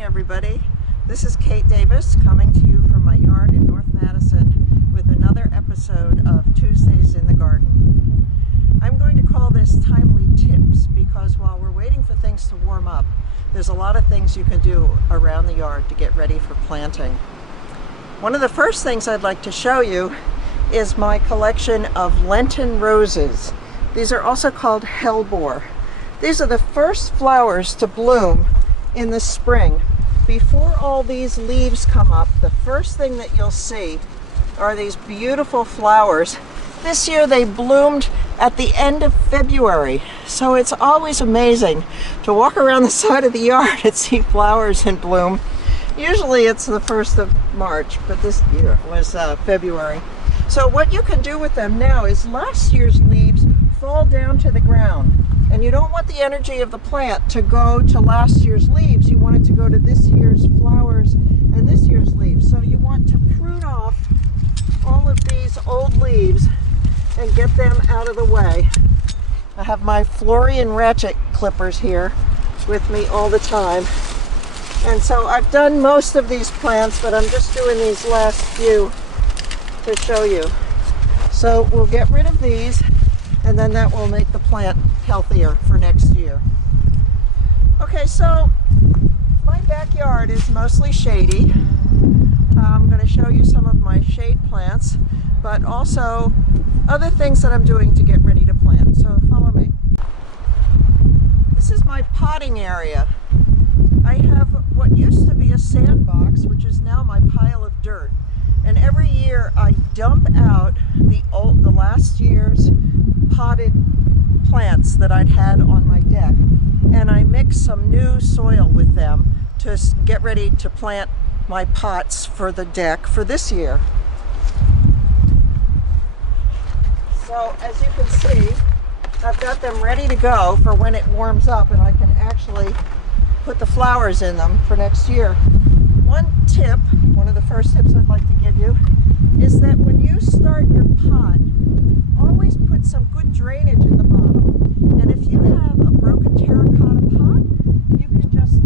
morning, everybody. This is Kate Davis coming to you from my yard in North Madison with another episode of Tuesdays in the Garden. I'm going to call this Timely Tips because while we're waiting for things to warm up, there's a lot of things you can do around the yard to get ready for planting. One of the first things I'd like to show you is my collection of Lenten roses. These are also called hellebore. These are the first flowers to bloom in the spring. Before all these leaves come up, the first thing that you'll see are these beautiful flowers. This year they bloomed at the end of February, so it's always amazing to walk around the side of the yard and see flowers in bloom. Usually it's the 1st of March, but this year was February. So what you can do with them now is last year's leaves fall down to the ground. And you don't want the energy of the plant to go to last year's leaves. You want it to go to this year's flowers and this year's leaves. So you want to prune off all of these old leaves and get them out of the way. I have my Florian ratchet clippers here with me all the time. And so I've done most of these plants, but I'm just doing these last few to show you. So we'll get rid of these, and then that will make the plant healthier for next year. Okay, so my backyard is mostly shady. I'm going to show you some of my shade plants, but also other things that I'm doing to get ready to plant. So follow me. This is my potting area. I have what used to be a sandbox, which is now my pile of dirt. And every year I dump out the last year's potted plants that I'd had on my deck, and I mix some new soil with them to get ready to plant my pots for the deck for this year. So as you can see, I've got them ready to go for when it warms up and I can actually put the flowers in them for next year. One of the first tips I'd like to give you is that when you start your pot, always put some good drainage in the bottom. And if you have a broken terracotta pot, you can just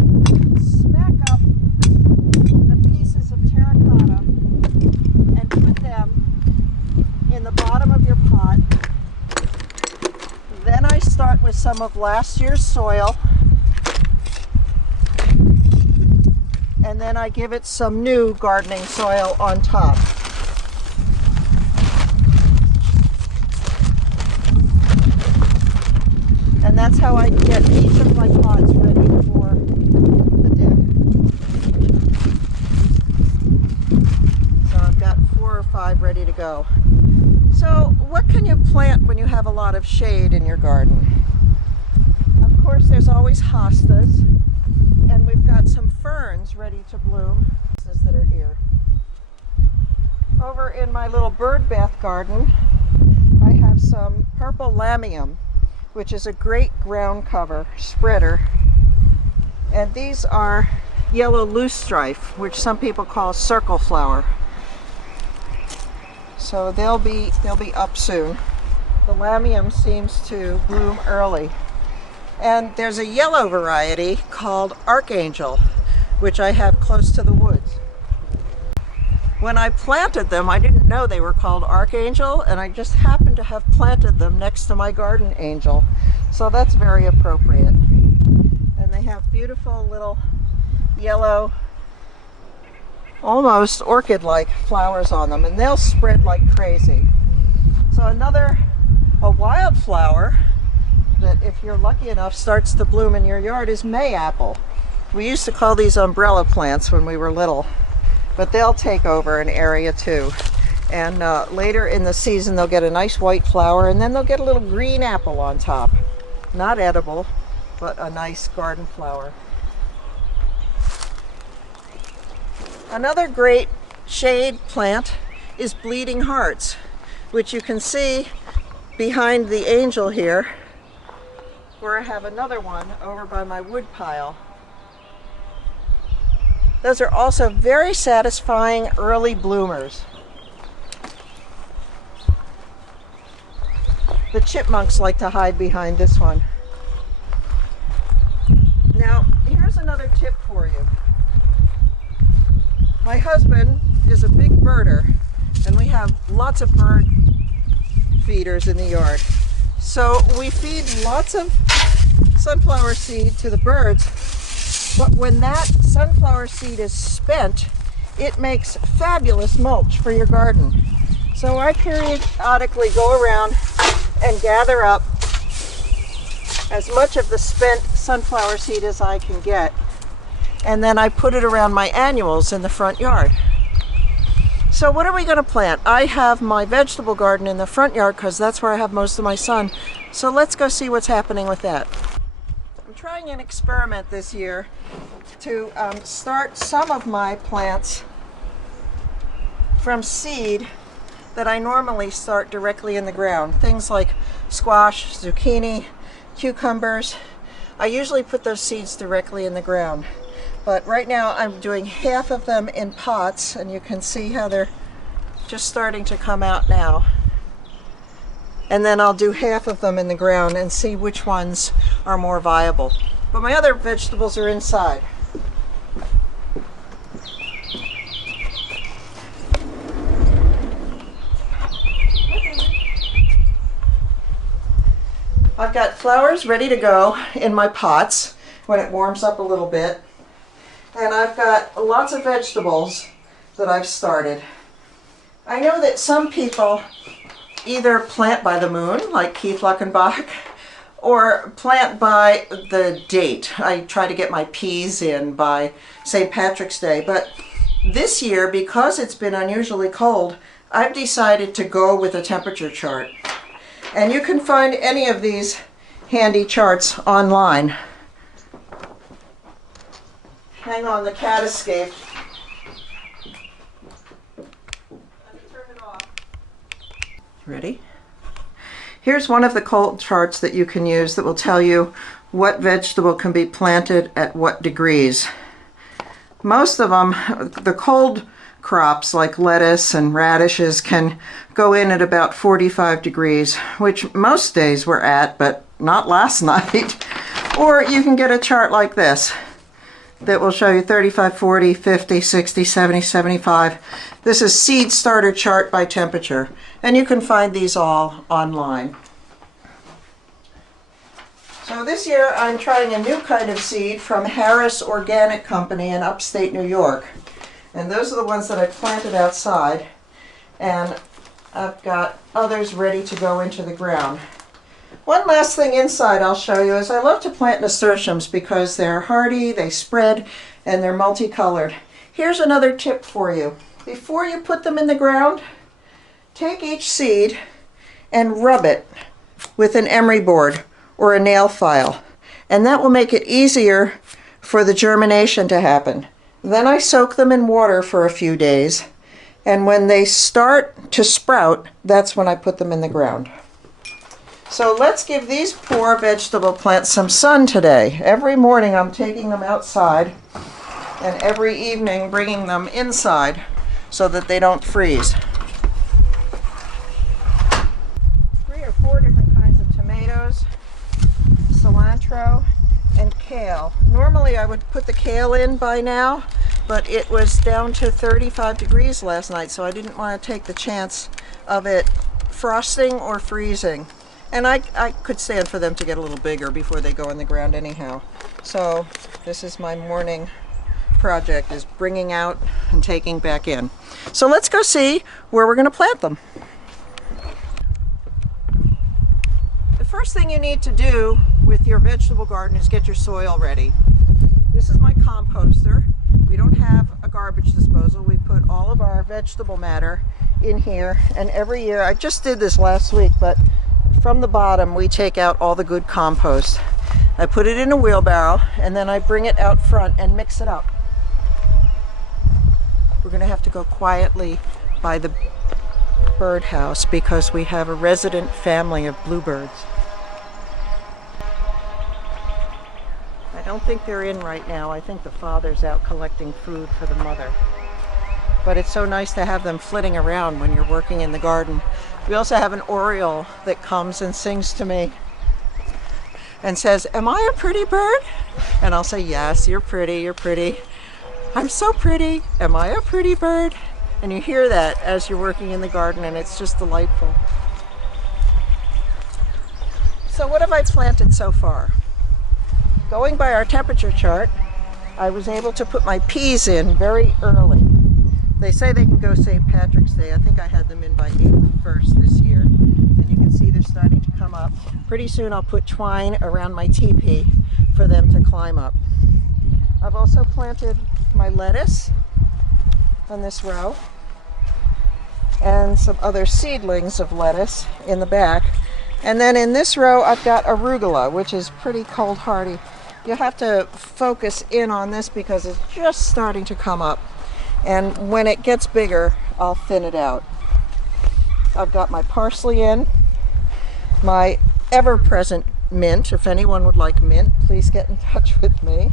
smack up the pieces of terracotta and put them in the bottom of your pot. Then I start with some of last year's soil, and then I give it some new gardening soil on top. And that's how I get each of my pots ready for the deck. So I've got 4 or 5 ready to go. So what can you plant when you have a lot of shade in your garden? Of course, there's always hostas, and we've got some ferns ready to bloom that are here. Over in my little bird bath garden, I have some purple lamium, which is a great ground cover spreader. And these are yellow loosestrife, which some people call circle flower. So they'll be up soon. The lamium seems to bloom early. And there's a yellow variety called Archangel, which I have close to the woods. When I planted them, I didn't know they were called Archangel, and I just happened to have planted them next to my garden angel. So that's very appropriate. And they have beautiful little yellow, almost orchid-like flowers on them, and they'll spread like crazy. So a wildflower that, if you're lucky enough, starts to bloom in your yard is mayapple. We used to call these umbrella plants when we were little, but they'll take over an area too. And later in the season they'll get a nice white flower, and then they'll get a little green apple on top. Not edible, but a nice garden flower. Another great shade plant is bleeding hearts, which you can see behind the angel here, where I have another one over by my wood pile. Those are also very satisfying early bloomers. The chipmunks like to hide behind this one. Now, here's another tip for you. My husband is a big birder, and we have lots of bird feeders in the yard. So we feed lots of sunflower seed to the birds, but when that sunflower seed is spent, it makes fabulous mulch for your garden. So I periodically go around and gather up as much of the spent sunflower seed as I can get, and then I put it around my annuals in the front yard. So what are we going to plant? I have my vegetable garden in the front yard because that's where I have most of my sun. So let's go see what's happening with that. I'm trying an experiment this year to start some of my plants from seed that I normally start directly in the ground. Things like squash, zucchini, cucumbers. I usually put those seeds directly in the ground. But right now I'm doing half of them in pots, and you can see how they're just starting to come out now. And then I'll do half of them in the ground and see which ones are more viable. But my other vegetables are inside. I've got flowers ready to go in my pots when it warms up a little bit. And I've got lots of vegetables that I've started. I know that some people either plant by the moon, like Keith Luckenbach, or plant by the date. I try to get my peas in by St. Patrick's Day. But this year, because it's been unusually cold, I've decided to go with a temperature chart. And you can find any of these handy charts online. Hang on, the cat escaped. Let me turn it off. Ready? Here's one of the cold charts that you can use that will tell you what vegetable can be planted at what degrees. Most of them, the cold crops like lettuce and radishes, can go in at about 45 degrees, which most days we're at, but not last night. Or you can get a chart like this that will show you 35, 40, 50, 60, 70, 75. This is seed starter chart by temperature, and you can find these all online. So this year I'm trying a new kind of seed from Harris Organic Company in upstate New York. And those are the ones that I planted outside, and I've got others ready to go into the ground. One last thing inside I'll show you is I love to plant nasturtiums because they're hardy, they spread, and they're multicolored. Here's another tip for you. Before you put them in the ground, take each seed and rub it with an emery board or a nail file, and that will make it easier for the germination to happen. Then I soak them in water for a few days, and when they start to sprout, that's when I put them in the ground. So let's give these poor vegetable plants some sun today. Every morning I'm taking them outside, and every evening bringing them inside so that they don't freeze. 3 or 4 different kinds of tomatoes, cilantro, and kale. Normally I would put the kale in by now, but it was down to 35 degrees last night, so I didn't want to take the chance of it frosting or freezing. And I could stand for them to get a little bigger before they go in the ground anyhow. So this is my morning project, is bringing out and taking back in. So let's go see where we're going to plant them. The first thing you need to do with your vegetable garden is get your soil ready. This is my composter. We don't have a garbage disposal. We put all of our vegetable matter in here, and every year, I just did this last week, but from the bottom we take out all the good compost. I put it in a wheelbarrow, and then I bring it out front and mix it up. We're going to have to go quietly by the birdhouse because we have a resident family of bluebirds. I don't think they're in right now. I think the father's out collecting food for the mother. But it's so nice to have them flitting around when you're working in the garden. We also have an oriole that comes and sings to me and says, "Am I a pretty bird?" And I'll say, "Yes, you're pretty, you're pretty." I'm so pretty. Am I a pretty bird? And you hear that as you're working in the garden, and it's just delightful. So what have I planted so far? Going by our temperature chart, I was able to put my peas in very early. They say they can go St. Patrick's Day. I think I had them in by April 1st this year. And you can see they're starting to come up. Pretty soon I'll put twine around my teepee for them to climb up. I've also planted my lettuce on this row and some other seedlings of lettuce in the back. And then in this row I've got arugula, which is pretty cold hardy. You'll have to focus in on this because it's just starting to come up. And when it gets bigger, I'll thin it out. I've got my parsley in, my ever-present mint. If anyone would like mint, please get in touch with me.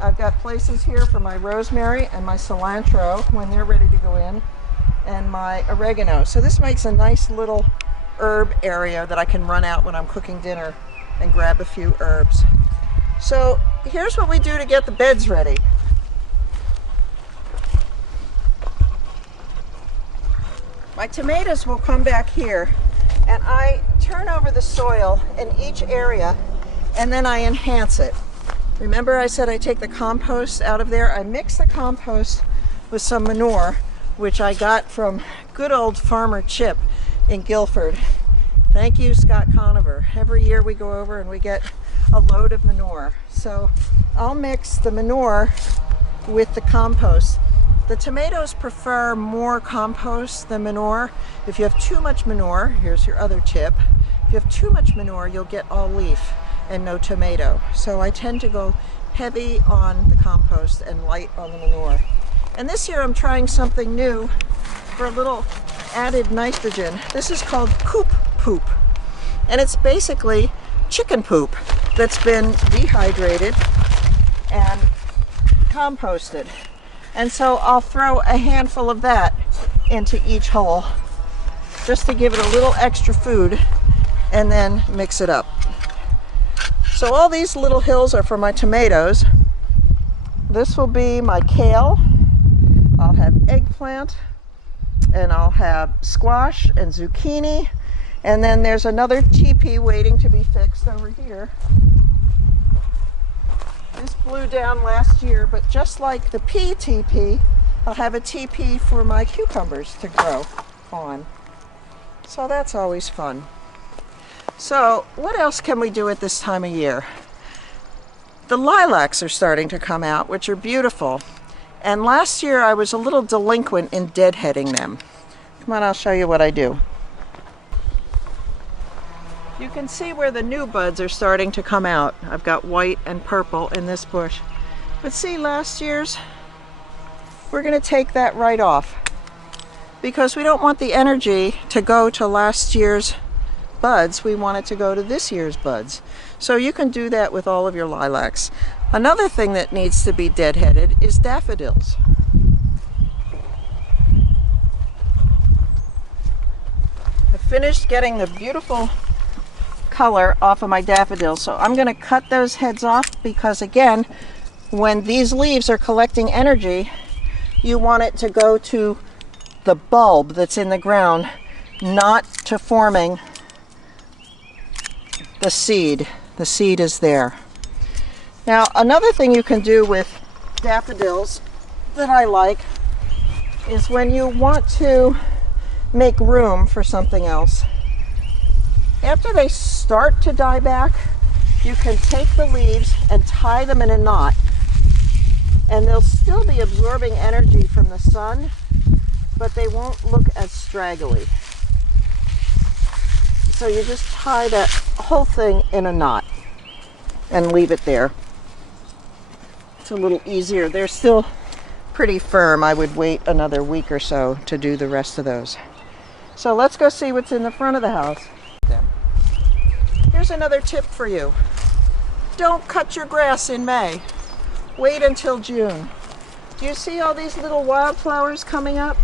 I've got places here for my rosemary and my cilantro when they're ready to go in, and my oregano. So this makes a nice little herb area that I can run out when I'm cooking dinner and grab a few herbs. So here's what we do to get the beds ready. My tomatoes will come back here, and I turn over the soil in each area and then I enhance it. Remember I said I take the compost out of there? I mix the compost with some manure, which I got from good old Farmer Chip in Guilford. Thank you, Scott Conover. Every year we go over and we get a load of manure. So I'll mix the manure with the compost. The tomatoes prefer more compost than manure. If you have too much manure, here's your other tip. If you have too much manure, you'll get all leaf and no tomato. So I tend to go heavy on the compost and light on the manure. And this year I'm trying something new for a little added nitrogen. This is called coop poop. And it's basically chicken poop that's been dehydrated and composted. And so I'll throw a handful of that into each hole just to give it a little extra food and then mix it up. So all these little hills are for my tomatoes. This will be my kale. I'll have eggplant, and I'll have squash and zucchini. And then there's another teepee waiting to be fixed over here. This blew down last year, but just like the pea teepee, I'll have a teepee for my cucumbers to grow on. So that's always fun. So what else can we do at this time of year? The lilacs are starting to come out, which are beautiful. And last year I was a little delinquent in deadheading them. Come on, I'll show you what I do. You can see where the new buds are starting to come out. I've got white and purple in this bush. But see, last year's, we're going to take that right off because we don't want the energy to go to last year's buds. We want it to go to this year's buds. So you can do that with all of your lilacs. Another thing that needs to be deadheaded is daffodils. I finished getting the beautiful color off of my daffodils, so I'm going to cut those heads off because, again, when these leaves are collecting energy, you want it to go to the bulb that's in the ground, not to forming the seed. The seed is there. Now, another thing you can do with daffodils that I like is when you want to make room for something else. After they start to die back, you can take the leaves and tie them in a knot, and they'll still be absorbing energy from the sun, but they won't look as straggly. So you just tie that whole thing in a knot and leave it there. It's a little easier. They're still pretty firm. I would wait another week or so to do the rest of those. So let's go see what's in the front of the house. Here's another tip for you. Don't cut your grass in May. Wait until June. Do you see all these little wildflowers coming up?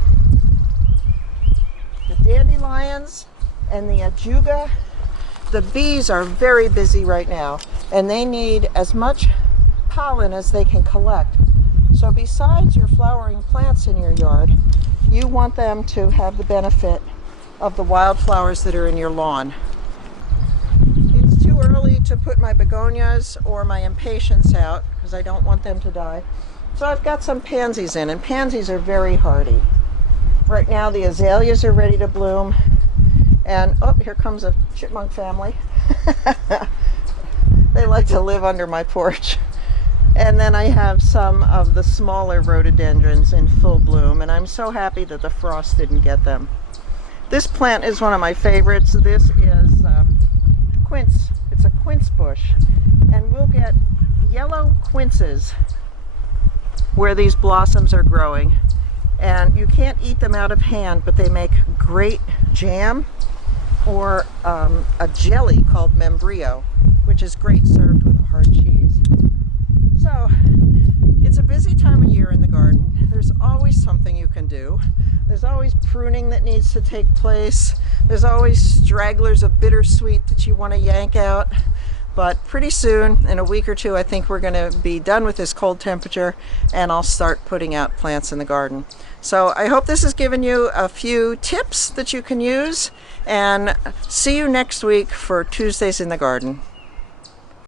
The dandelions and the ajuga. The bees are very busy right now, and they need as much pollen as they can collect. So besides your flowering plants in your yard, you want them to have the benefit of the wildflowers that are in your lawn. It's too early to put my begonias or my impatiens out because I don't want them to die. So I've got some pansies in, and pansies are very hardy. Right now the azaleas are ready to bloom, and oh, here comes a chipmunk family. They like to live under my porch. And then I have some of the smaller rhododendrons in full bloom, and I'm so happy that the frost didn't get them. This plant is one of my favorites. This is quince. It's a quince bush, and we'll get yellow quinces where these blossoms are growing. And you can't eat them out of hand, but they make great jam or a jelly called membrillo, which is great served with a hard cheese. So it's a busy time of year in the garden. There's always something you can do. There's always pruning that needs to take place. There's always stragglers of bittersweet that you want to yank out. But pretty soon, in a week or two, I think we're going to be done with this cold temperature, and I'll start putting out plants in the garden. So I hope this has given you a few tips that you can use, and see you next week for Tuesdays in the Garden.